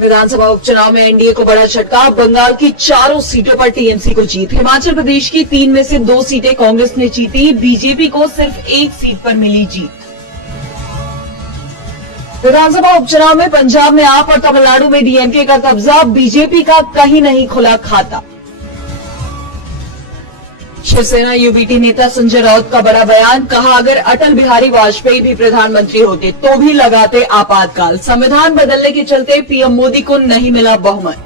विधानसभा उपचुनाव में एनडीए को बड़ा झटका। बंगाल की चारों सीटों पर टीएमसी को जीत। हिमाचल प्रदेश की 3 में से 2 सीटें कांग्रेस ने जीती। बीजेपी को सिर्फ 1 सीट पर मिली जीत। विधानसभा उपचुनाव में पंजाब में आप और तमिलनाडु में डीएमके का कब्जा। बीजेपी का कहीं नहीं खुला खाता। शिवसेना यूबीटी नेता संजय राउत का बड़ा बयान। कहा, अगर अटल बिहारी वाजपेयी भी प्रधानमंत्री होते तो भी लगाते आपातकाल। संविधान बदलने के चलते पीएम मोदी को नहीं मिला बहुमत।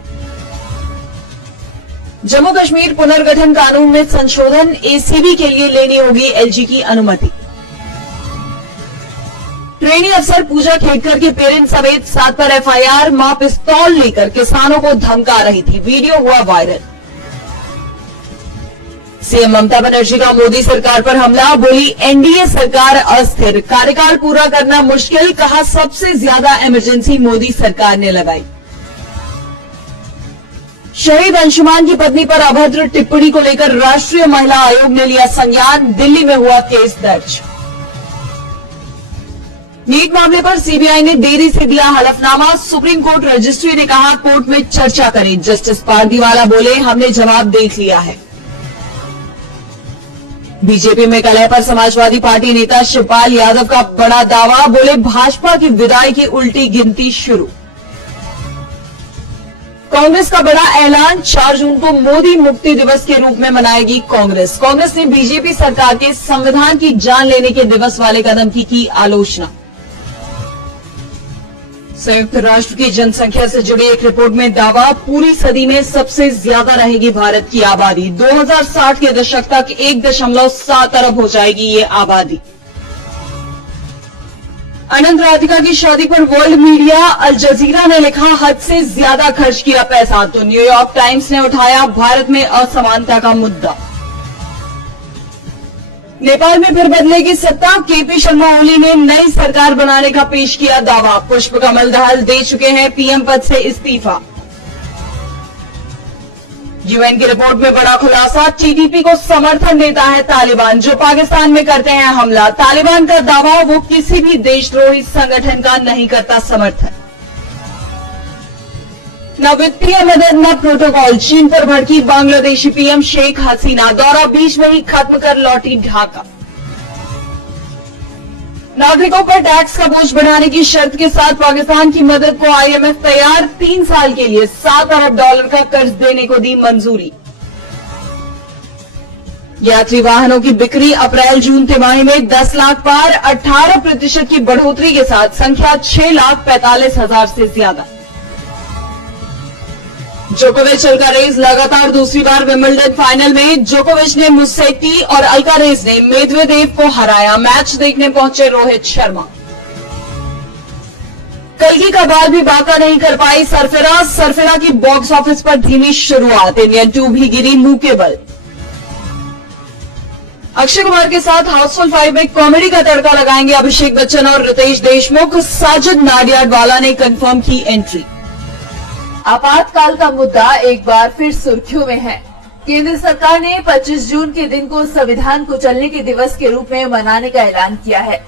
जम्मू कश्मीर पुनर्गठन कानून में संशोधन। एसीबी के लिए लेनी होगी एलजी की अनुमति। ट्रेनी अफसर पूजा खेड़कर के पेरेंट्स समेत 7 पर एफआईआर। मां पिस्तौल लेकर किसानों को धमका रही थी। वीडियो हुआ वायरल। सीएम ममता बनर्जी का मोदी सरकार पर हमला। बोली, एनडीए सरकार अस्थिर, कार्यकाल पूरा करना मुश्किल। कहा, सबसे ज्यादा इमरजेंसी मोदी सरकार ने लगाई। शहीद अंशुमान की पत्नी पर अभद्र टिप्पणी को लेकर राष्ट्रीय महिला आयोग ने लिया संज्ञान। दिल्ली में हुआ केस दर्ज। नीट मामले पर सीबीआई ने देरी से दिया हलफनामा। सुप्रीम कोर्ट रजिस्ट्री ने कहा, कोर्ट में चर्चा करें। जस्टिस पारदीवाला बोले, हमने जवाब देख लिया है। बीजेपी में कलह पर समाजवादी पार्टी नेता शिवपाल यादव का बड़ा दावा। बोले, भाजपा की विदाई की उल्टी गिनती शुरू। कांग्रेस का बड़ा ऐलान। 4 जून को मोदी मुक्ति दिवस के रूप में मनाएगी कांग्रेस। कांग्रेस ने बीजेपी सरकार के संविधान की जान लेने के दिवस वाले कदम की आलोचना। संयुक्त राष्ट्र की जनसंख्या से जुड़ी एक रिपोर्ट में दावा, पूरी सदी में सबसे ज्यादा रहेगी भारत की आबादी। 2060 के दशक तक 1.7 अरब हो जाएगी ये आबादी। अनंत राधिका की शादी पर वर्ल्ड मीडिया। अल जजीरा ने लिखा, हद से ज्यादा खर्च किया पैसा। तो न्यूयॉर्क टाइम्स ने उठाया भारत में असमानता का मुद्दा। नेपाल में फिर बदलेगी सत्ता। केपी शर्मा ओली ने नई सरकार बनाने का पेश किया दावा। पुष्प कमल दहल दे चुके हैं पीएम पद से इस्तीफा। यूएन की रिपोर्ट में बड़ा खुलासा। टीटीपी को समर्थन देता है तालिबान, जो पाकिस्तान में करते हैं हमला। तालिबान का दावा, वो किसी भी देशद्रोही संगठन का नहीं करता समर्थन। न वित्तीय मदद न प्रोटोकॉल। चीन पर भड़की बांग्लादेशी पीएम शेख हसीना। दौरा बीच में ही खत्म कर लौटी ढाका। नागरिकों पर टैक्स का बोझ बढ़ाने की शर्त के साथ पाकिस्तान की मदद को आईएमएफ तैयार। 3 साल के लिए $7 अरब का कर्ज देने को दी मंजूरी। यात्री वाहनों की बिक्री अप्रैल जून तिमाही में 10 लाख पार। 18% की बढ़ोतरी के साथ संख्या 6,45,000 से ज्यादा। जोकोविच अल्कारेज लगातार दूसरी बार विंबलडन फाइनल में। जोकोविच ने मुसेट्टी और अल्कारेज ने मेदवेदेव को हराया। मैच देखने पहुंचे रोहित शर्मा। कल्कि का बाल भी बाका नहीं कर पाई सरफिरा। सरफिरा की बॉक्स ऑफिस पर धीमी शुरुआत। इंडियन 2 भी गिरी मुंह के बल। अक्षय कुमार के साथ हाउसफुल 5 में कॉमेडी का तड़का लगाएंगे अभिषेक बच्चन और रितेश देशमुख। साजिद नाडियाडवाला ने कंफर्म की एंट्री। आपातकाल का मुद्दा एक बार फिर सुर्खियों में है। केंद्र सरकार ने 25 जून के दिन को संविधान कुचलने के दिवस के रूप में मनाने का ऐलान किया है।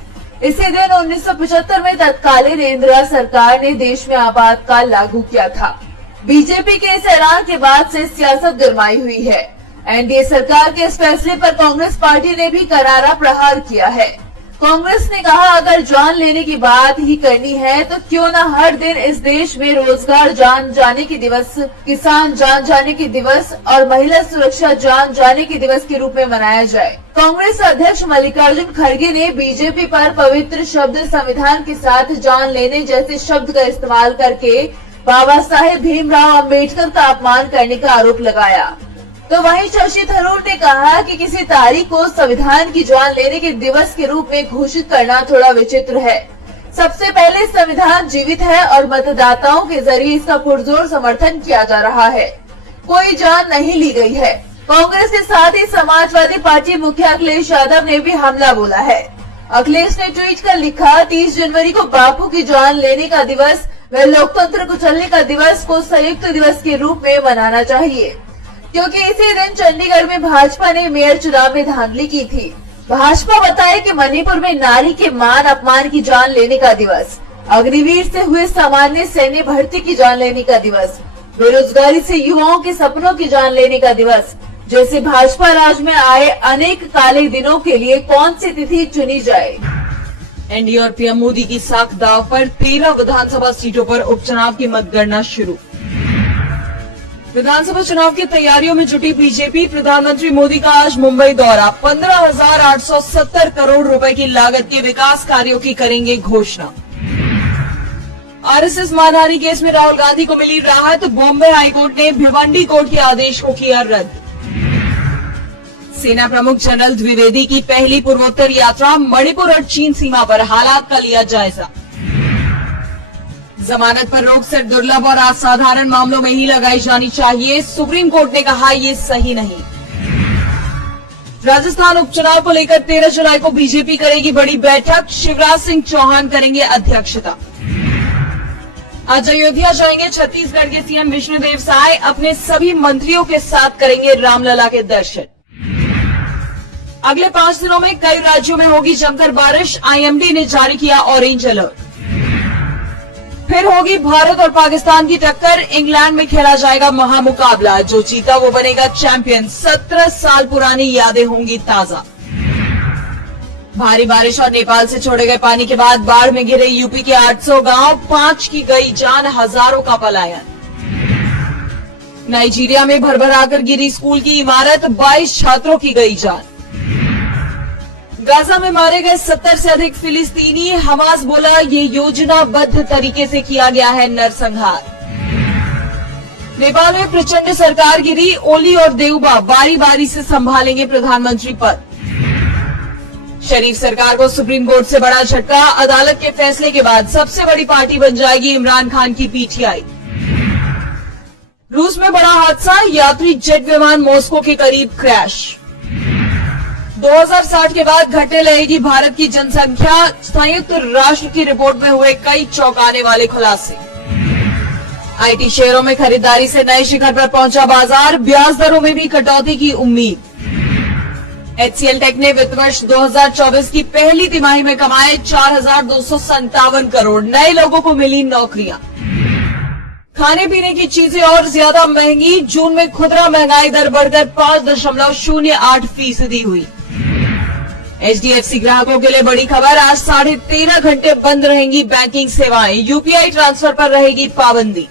इसी दिन 1975 में तत्कालीन इंदिरा सरकार ने देश में आपातकाल लागू किया था। बीजेपी के इस ऐलान के बाद से सियासत गरमाई हुई है। एनडीए सरकार के इस फैसले पर कांग्रेस पार्टी ने भी करारा प्रहार किया है। कांग्रेस ने कहा, अगर जान लेने की बात ही करनी है तो क्यों न हर दिन इस देश में रोजगार जान जाने के दिवस, किसान जान जाने के दिवस और महिला सुरक्षा जान जाने के दिवस के रूप में मनाया जाए। कांग्रेस अध्यक्ष मल्लिकार्जुन खड़गे ने बीजेपी पर पवित्र शब्द संविधान के साथ जान लेने जैसे शब्द का इस्तेमाल करके बाबा साहेब भीमराव अम्बेडकर का अपमान करने का आरोप लगाया। तो वहीं शशि थरूर ने कहा कि किसी तारीख को संविधान की जान लेने के दिवस के रूप में घोषित करना थोड़ा विचित्र है। सबसे पहले संविधान जीवित है और मतदाताओं के जरिए इसका पुरजोर समर्थन किया जा रहा है। कोई जान नहीं ली गई है। कांग्रेस के साथ ही समाजवादी पार्टी मुखिया अखिलेश यादव ने भी हमला बोला है। अखिलेश ने ट्वीट कर लिखा, 30 जनवरी को बापू की जान लेने का दिवस व लोकतंत्र कुचलने का दिवस को संयुक्त दिवस के रूप में मनाना चाहिए, क्योंकि इसी दिन चंडीगढ़ में भाजपा ने मेयर चुनाव में धांधली की थी। भाजपा बताए कि मणिपुर में नारी के मान अपमान की जान लेने का दिवस, अग्निवीर से हुए सामान्य सैन्य भर्ती की जान लेने का दिवस, बेरोजगारी से युवाओं के सपनों की जान लेने का दिवस जैसे भाजपा राज में आए अनेक काले दिनों के लिए कौन सी तिथि चुनी जाए। एनडीए और पीएम मोदी की साख दाव पर 13 विधानसभा सीटों पर उपचुनाव की मतगणना शुरू। विधानसभा चुनाव की तैयारियों में जुटी बीजेपी। प्रधानमंत्री मोदी का आज मुंबई दौरा। 15,870 करोड़ रुपए की लागत के विकास कार्यों की करेंगे घोषणा। आरएसएस मानहानि केस में राहुल गांधी को मिली राहत। बॉम्बे हाईकोर्ट ने भिवंडी कोर्ट के आदेश को किया रद्द। सेना प्रमुख जनरल द्विवेदी की पहली पूर्वोत्तर यात्रा। मणिपुर और चीन सीमा पर हालात का लिया जायजा। जमानत पर रोक सिर्फ दुर्लभ और असाधारण मामलों में ही लगाई जानी चाहिए। सुप्रीम कोर्ट ने कहा ये सही नहीं। राजस्थान उपचुनाव को लेकर 13 जुलाई को बीजेपी करेगी बड़ी बैठक। शिवराज सिंह चौहान करेंगे अध्यक्षता। आज अयोध्या जाएंगे छत्तीसगढ़ के सीएम विष्णुदेव साय। अपने सभी मंत्रियों के साथ करेंगे रामलला के दर्शन। अगले 5 दिनों में कई राज्यों में होगी जमकर बारिश। आईएमडी ने जारी किया ऑरेंज अलर्ट। फिर होगी भारत और पाकिस्तान की टक्कर। इंग्लैंड में खेला जाएगा महामुकाबला। जो जीता वो बनेगा चैंपियन। 17 साल पुरानी यादें होंगी ताजा। भारी बारिश और नेपाल से छोड़े गए पानी के बाद बाढ़ में घिरे यूपी के 800 गांव। 5 की गई जान, हजारों का पलायन। नाइजीरिया में भरभराकर गिरी स्कूल की इमारत। 22 छात्रों की गई जान। गाजा में मारे गए 70 से अधिक फिलिस्तीनी। हमास बोला ये योजनाबद्ध तरीके से किया गया है नरसंहार। नेपाल में प्रचंड सरकार गिरी। ओली और देउबा बारी बारी से संभालेंगे प्रधानमंत्री पद। शरीफ सरकार को सुप्रीम कोर्ट से बड़ा झटका। अदालत के फैसले के बाद सबसे बड़ी पार्टी बन जाएगी इमरान खान की पीटीआई। रूस में बड़ा हादसा। यात्री जेट विमान मॉस्को के करीब क्रैश। 2060 के बाद घटने लगेगी भारत की जनसंख्या। संयुक्त राष्ट्र की रिपोर्ट में हुए कई चौंकाने वाले खुलासे। आईटी शेयरों में खरीदारी से नए शिखर पर पहुंचा बाजार। ब्याज दरों में भी कटौती की उम्मीद। एचसीएल टेक ने वित्त वर्ष 2024 की पहली तिमाही में कमाए 4,257 करोड़। नए लोगों को मिली नौकरियां। खाने पीने की चीजें और ज्यादा महंगी। जून में खुदरा महंगाई दर बढ़कर 5.08% हुई। एचडीएफसी ग्राहकों के लिए बड़ी खबर। आज 13.5 घंटे बंद रहेंगी बैंकिंग सेवाएं। यूपीआई ट्रांसफर पर रहेगी पाबंदी।